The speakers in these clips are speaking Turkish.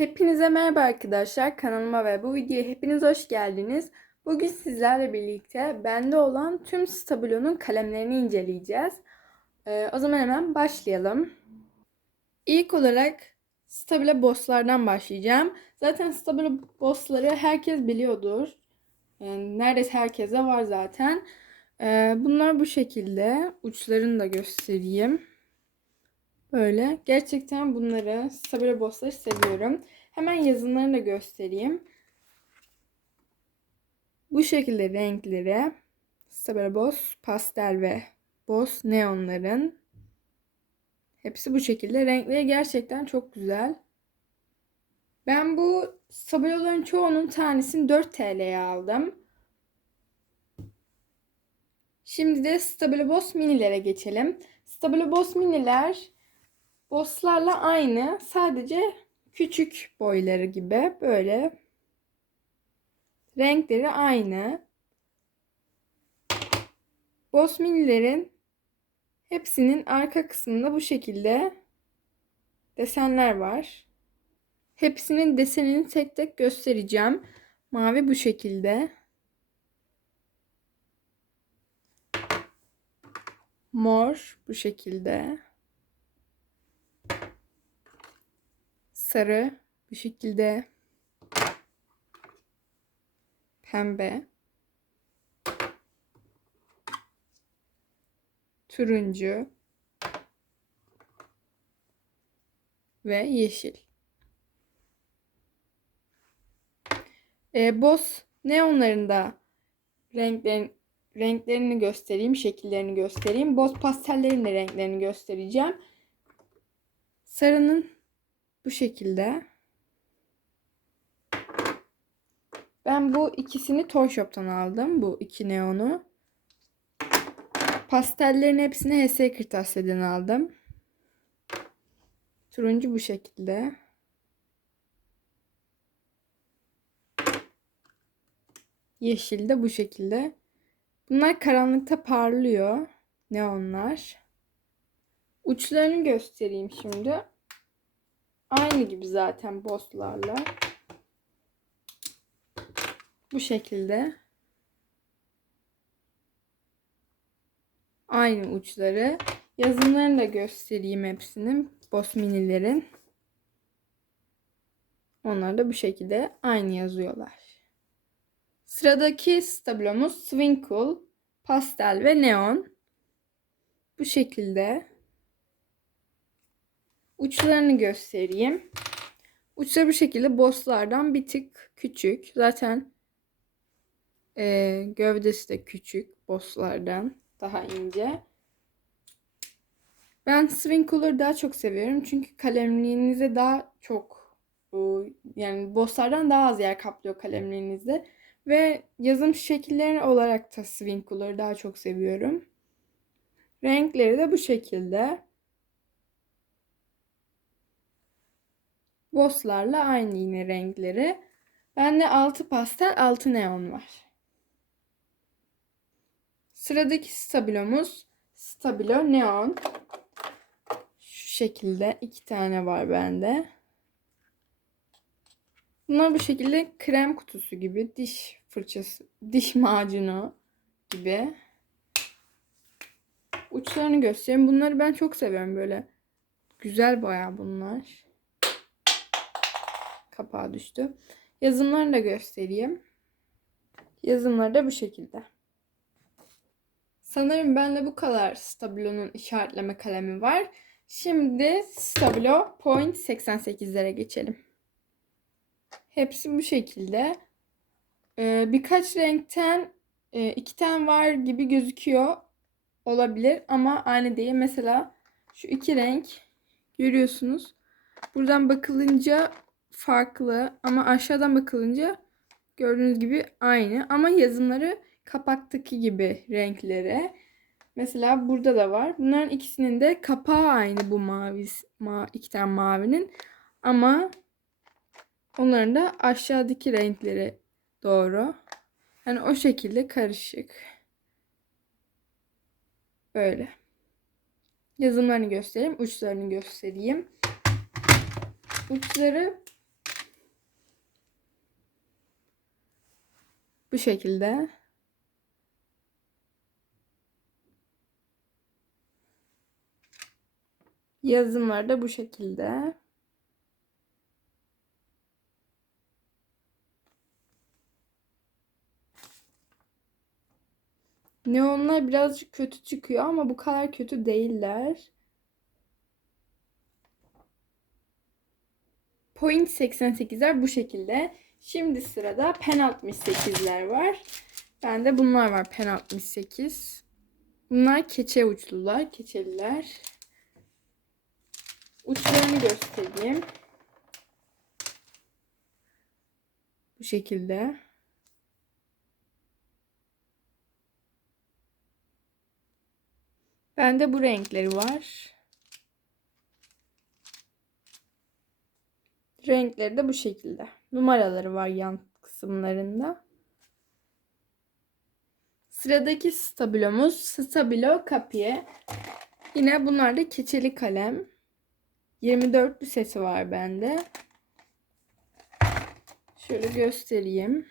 Hepinize merhaba arkadaşlar kanalıma ve bu videoya hepiniz hoş geldiniz. Bugün sizlerle birlikte bende olan tüm Stabilo'nun kalemlerini inceleyeceğiz. Ee, o zaman hemen başlayalım. İlk olarak Stabilo Boss'lardan başlayacağım. Zaten Stabilo Boss'ları herkes biliyordur. Yani neredeyse herkese var zaten. Ee, bunlar bu şekilde. Uçlarını da göstereyim. Böyle. Gerçekten bunları Stabilo Boss'ları seviyorum. Hemen yazımlarını da göstereyim. Bu şekilde renkleri Stabilo Boss, pastel ve Boss neonların hepsi bu şekilde. Renkleri gerçekten çok güzel. Ben bu Stabilo'ların çoğunun tanesini 4 TL'ye aldım. Şimdi de Stabilo Boss minilere geçelim. Stabilo Boss miniler bosslarla aynı. Sadece küçük boyları gibi böyle renkleri aynı. Boss minilerin hepsinin arka kısmında bu şekilde desenler var. Hepsinin desenini tek tek göstereceğim. Mavi bu şekilde. Mor bu şekilde. Sarı bu şekilde. Pembe. Turuncu. Ve yeşil. E, boz neonlarında renklerin, renklerini göstereyim, şekillerini göstereyim. Boz pastellerin de renklerini göstereceğim. Sarının bu şekilde. Ben bu ikisini Toy Shop'tan aldım. Bu iki neonu. Pastellerin hepsini HS Kırtasiye'den aldım. Turuncu bu şekilde. Yeşil de bu şekilde. Bunlar karanlıkta parlıyor. Neonlar. Uçlarını göstereyim şimdi. Aynı gibi zaten bosslarla. Bu şekilde. Aynı uçları. Yazımlarını da göstereyim hepsinin. Boss minilerin. Onlar da bu şekilde aynı yazıyorlar. Sıradaki stabilomuz Swinkle, Pastel ve Neon. Bu şekilde. Uçlarını göstereyim. Uçları bu şekilde bosslardan bir tık küçük. Zaten e, gövdesi de küçük bosslardan daha ince. Ben Swinkler'ı daha çok seviyorum. Çünkü kalemliğinize daha çok yani bosslardan daha az yer kaplıyor kalemliğinizde. Ve yazım şekilleri olarak da Swinkler'ı daha çok seviyorum. Renkleri de bu şekilde. Bosslarla aynı yine renkleri. Bende 6 pastel 6 neon var. Sıradaki stabilomuz Stabilo Neon. Şu şekilde iki tane var bende. Bunlar bu şekilde krem kutusu gibi diş fırçası, diş macunu gibi. Uçlarını göstereyim. Bunları ben çok seviyorum böyle. Güzel baya bunlar kapağı düştü. Yazımlarını da göstereyim. Yazımları da bu şekilde. Sanırım bende bu kadar Stabilo'nun işaretleme kalemi var. Şimdi Stabilo Point 88'lere geçelim. Hepsi bu şekilde. Ee, birkaç renkten e, iki tane var gibi gözüküyor olabilir ama aynı değil. Mesela şu iki renk görüyorsunuz. Buradan bakılınca farklı ama aşağıdan bakılınca gördüğünüz gibi aynı ama yazımları kapaktaki gibi renkleri. Mesela burada da var. Bunların ikisinin de kapağı aynı bu mavi ma, iki tane mavinin ama onların da aşağıdaki renkleri doğru. Yani o şekilde karışık. Böyle. Yazımlarını göstereyim, uçlarını göstereyim. Uçları Bu şekilde. Yazımlar da bu şekilde. Neonlar birazcık kötü çıkıyor ama bu kadar kötü değiller. Point 88'ler bu şekilde. Şimdi sırada pen 68'ler var. Bende bunlar var pen 68. Bunlar keçe uçlular, keçeliler. Uçlarını göstereyim. Bu şekilde. Bende bu renkleri var. Renkleri de bu şekilde. Numaraları var yan kısımlarında. Sıradaki stabilomuz Stabilo Capie. Yine bunlar da keçeli kalem. 24'lü sesi var bende. Şöyle göstereyim.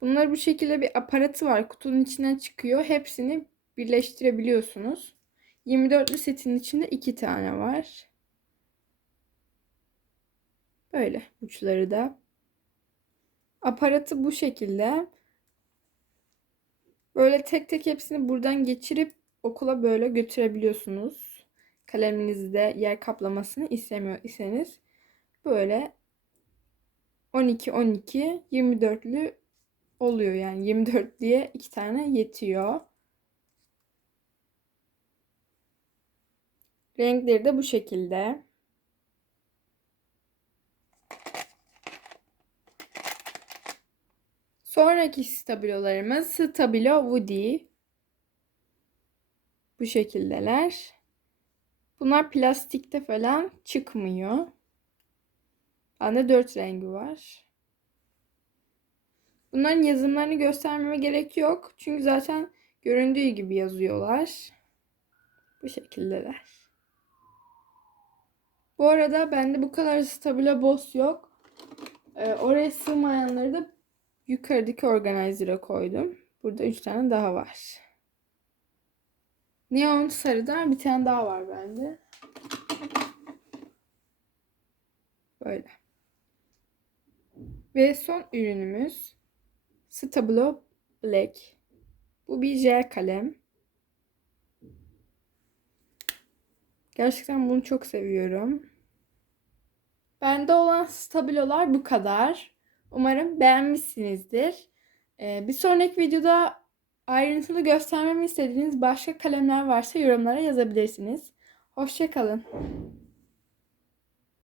Bunlar bu şekilde bir aparatı var. Kutunun içinden çıkıyor. Hepsini birleştirebiliyorsunuz. 24'lü setin içinde iki tane var. Böyle uçları da. Aparatı bu şekilde. Böyle tek tek hepsini buradan geçirip okula böyle götürebiliyorsunuz. Kaleminizde yer kaplamasını istemiyor iseniz böyle 12 12 24'lü oluyor yani 24 diye iki tane yetiyor. Renkleri de bu şekilde. Sonraki stabilolarımız Stabilo Woody. Bu şekildeler. Bunlar plastikte falan çıkmıyor. Bende dört rengi var. Bunların yazımlarını göstermeme gerek yok. Çünkü zaten göründüğü gibi yazıyorlar. Bu şekildeler. Bu arada bende bu kadar stabilo boss yok. Ee, oraya sığmayanları da yukarıdaki organizer'a koydum. Burada 3 tane daha var. Neon sarıda bir tane daha var bende. Böyle. Ve son ürünümüz Stabilo Black. Bu bir jel kalem. Gerçekten bunu çok seviyorum. Bende olan stabilolar bu kadar. Umarım beğenmişsinizdir. Ee, bir sonraki videoda ayrıntılı göstermemi istediğiniz başka kalemler varsa yorumlara yazabilirsiniz. Hoşçakalın.